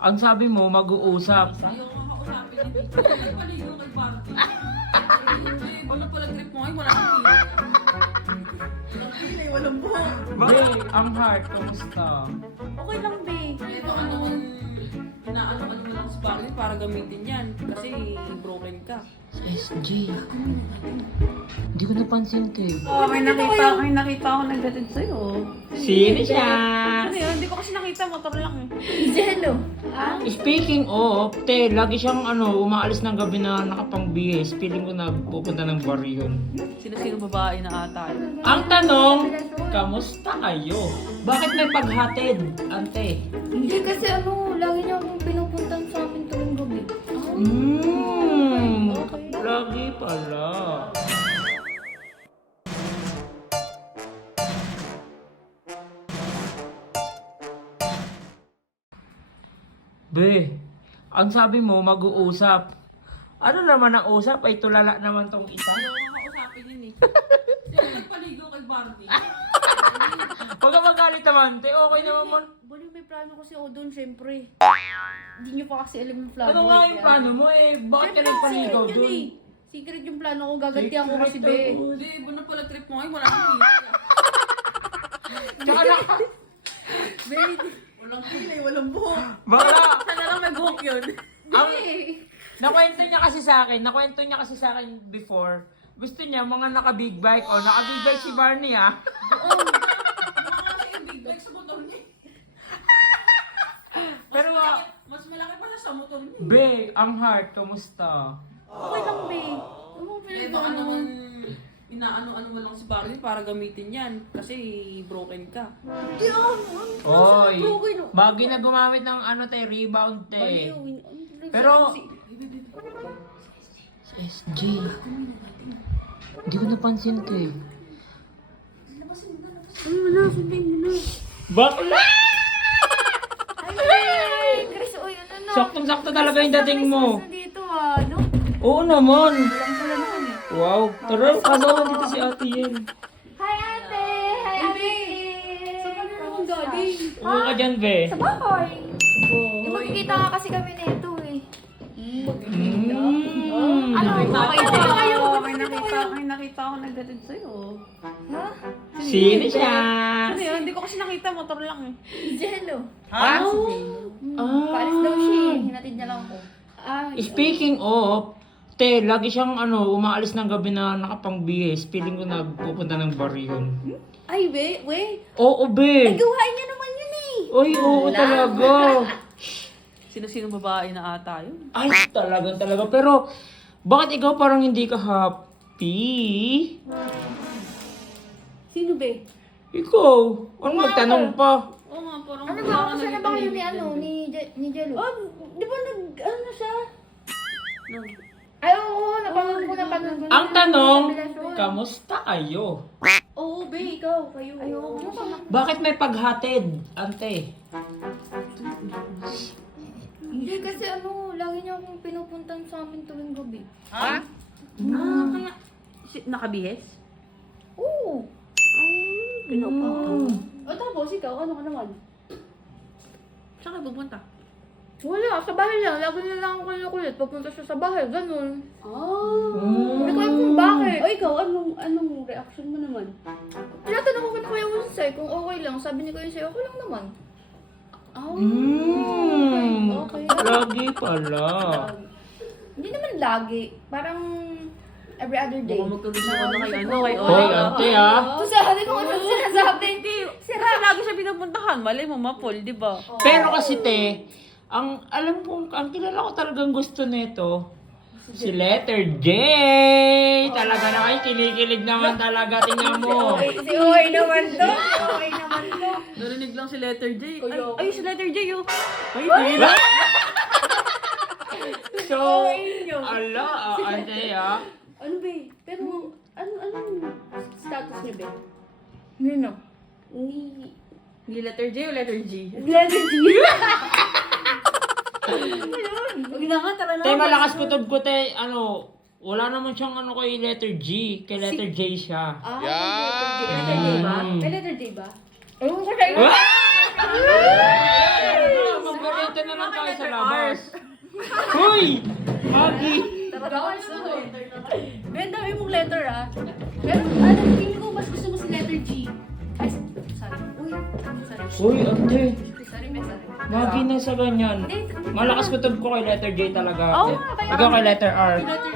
Ang sabi mo, mag-uusap. Ayoko nga makausapin ni Vicky. Paligo kay Barbie. Ano pala trip mo ngayon? Wala kang pila. Walang pila, walang buhok. Be, ang heart, kamusta? Okay lang, be. Ito ano, inaano-ano mo lang sa Barbie para gamitin yan. Kasi broken ka. SJ. Hindi ko napansin ka eh. Oh, may nakita ako nagdatid sa'yo. Sino siya? Ano yun? Hindi ko kasi nakita, motor lang eh. Jello. Speaking of, te, lagi siyang umaalis ng gabi na nakapang-BS. Feeling ko nagpupunta ng bar yun. Sino babae na ata yun? Ang tanong, kamusta kayo? Bakit may paghatid, ante? Hindi kasi lagi niya akong pinupuntan sa amin tuwing gabi. Lagi pala. Be, ang sabi mo, mag-uusap. Ano naman ang usap? Ay tulala naman tong isa. Ayoko nga makausapin yun eh. Sino nagpaligo kay Barbie? Huwag ka magalit naman, te. Okay naman mo. Bali, may plano kasi ako doon, syempre. Hindi niyo pa kasi alam yung plano. Ano nga yung plano mo eh? Bakit ka nagpaligaw Secret yun dun? eh. Secret yung plano ko, gaganti ako kasi, be. Hindi, iba na pala trip mo ngayon. Wala kang pila. Tsaka na. Walang pila, walang buhok. Baka, Sana lang may buhok yun. ang, nakwento niya kasi sa akin before. Gusto niya mga naka-big bike. O, naka-big bike si Barney ah. Kasi yung big bag sa motor niya. Pero, Mas malaki pa siya sa motor niya. be, ang heart, kamusta? Okay lang, be. Eh, baka naman inaano-ano mo lang si Barbie para gamitin yan. Kasi broken ka. Hindi Oy, bagay na gumamit ng rebound te. Pero, SJ, hindi ko napansin ka eh. Ano na, sundin mo na. Bakla! Ay, Chris, oy, ano na. Saktong-sakto talaga yung dating mo. Christmas na dito, no? Oo naman. Walang pala naman eh. Wow, tara, kasama dito si Ate Yen. Hi, ate! Hi, ate! Saan ka na naman galing? Upo ka dyan, be. Sa bahay. Magkikita nga kasi kami nito eh. Ano, okay na ba kayo? May nakita ako nagdatid sa'yo. Ha? Sino siya? Ano yun? Hindi ko kasi nakita, motor lang eh. Jello. Ha? Paalis daw siya eh. Hinatid niya lang ko. Speaking of, te, lagi siyang umaalis ng gabi na nakapang-BS. Feeling ko nagpupunta ng bar yun. Ay, we. Oo, be. Gawain niya naman yun eh. Oy, oo talaga. Sino babae na ata yun? Ay, talaga. Pero, bakit ikaw parang hindi ka happy? Sino, be? Ikaw, ano magtanong pa? Oo nga, parang... Ano ba? Kasi na ba kayo ni Jello? Di ba na siya? Ay, oo, napanood ko. Ang tanong, kamusta kayo? Oo, be, ikaw, kayo. Ayoko. Bakit may paghatid, ante? Hindi kasi lagi niya akong pinupuntan sa amin tuwing gabi. Kaya... Nakabihes? Oo. O tapos, ikaw, ano ka naman? Saan ka pupunta? Wala, sa bahay lang. Lagi na lang ako kinukulit. Pagpunta siya sa bahay, ganun. Hindi ko alam kung bakit. O ikaw, anong reaction mo naman? Tinatanong ko kay Kuya Winsay kung okay lang. Sabi ni Kuya Winsay, okay lang naman. Okay. Lagi pala. Hindi naman lagi. Parang every other day. Baka magtuloy siya na kay Hoy, Ola. ante ah. So, sabi ko ano sinasabi. Hindi, kasi lagi siya pinupuntahan. Malay mo, mapol, di ba? Pero kasi te, ang kilala ko talagang gusto nito, si Letter J. Talaga naman, kinikilig naman talaga, tingnan mo. Si okay naman to. Okay naman to. Narinig lang si Letter J. Kuya. Ay, si Letter J, oh. Ay, Diba? So, Okay nyo. ala, ante ah. Ano ba? Pero, anong status niya ba? Nino? Ni Letter J o Letter G? Letter G? Huwag na nga, tara na. Te, malakas kutob ko te, wala naman siyang kay Letter G, kay Letter J siya. Letter J ba? May letter J ba? Ewan ko sa'yo. Magbarito dyan na lang tayo sa labas. Hoy! Magi! Bawal sa Ben, dami mong letter ah. Pero ano, feeling ko mas gusto mo si letter G. Ay, sorry. Uy, sorry. Uy, ate. Sorry, Ben, sorry. Magi na sa ganyan. Malakas kutob ko kay letter J talaga. Oo ate. nga, kaya- Ikaw kay letter R. Letter